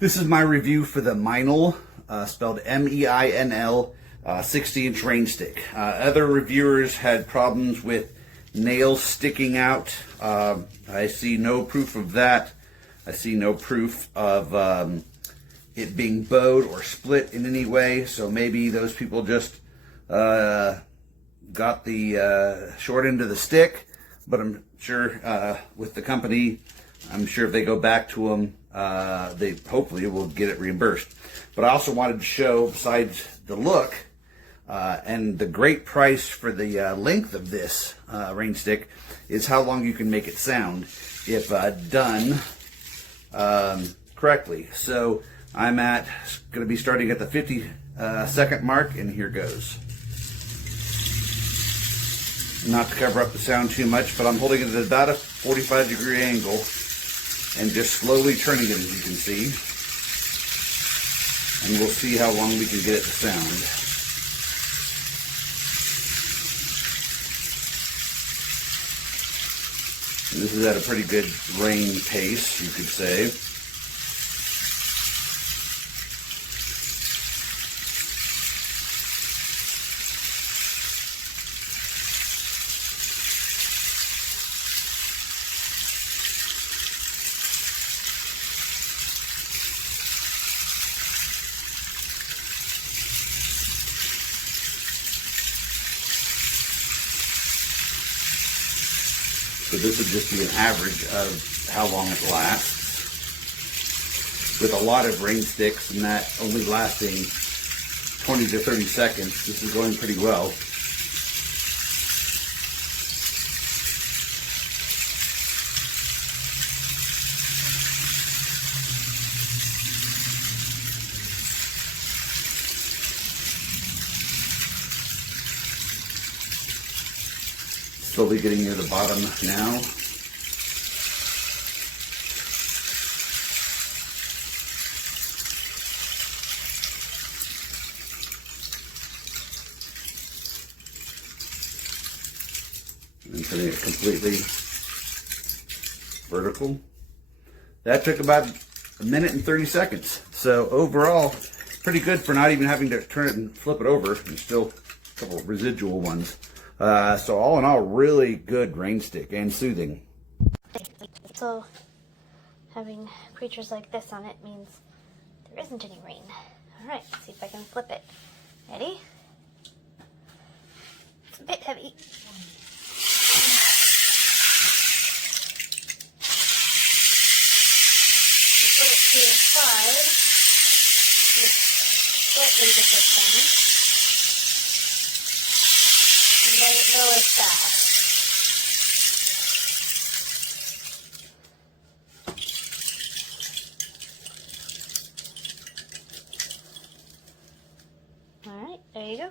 This is my review for the Meinl, spelled M-E-I-N-L, 60-inch range stick. Other reviewers had problems with nails sticking out. I see no proof of that. I see no proof of it being bowed or split in any way. So maybe those people just got the short end of the stick. But I'm sure with the company, I'm sure if they go back to them, they hopefully will get it reimbursed. But I also wanted to show, besides the look and the great price for the length of this range stick, is how long you can make it sound if done correctly. So I'm going to be starting at the 50-second mark, and here goes. Not to cover up the sound too much, but I'm holding it at about a 45-degree angle and just slowly turning it, as you can see. And we'll see how long we can get it to sound. And this is at a pretty good rain pace, you could say. So this would just be an average of how long it lasts. With a lot of rain sticks and that only lasting 20 to 30 seconds, this is going pretty well. Slowly getting near the bottom now. And turning it completely vertical. That took about a minute and 30 seconds. So overall, pretty good for not even having to turn it and flip it over. There's still a couple of residual ones. So all in all, really good rain stick and soothing. So having creatures like this on it means there isn't any rain. Alright, let's see if I can flip it. Ready? It's a bit heavy. Put it to the side. Slightly different sound. And then it lowers fast. Alright, there you go.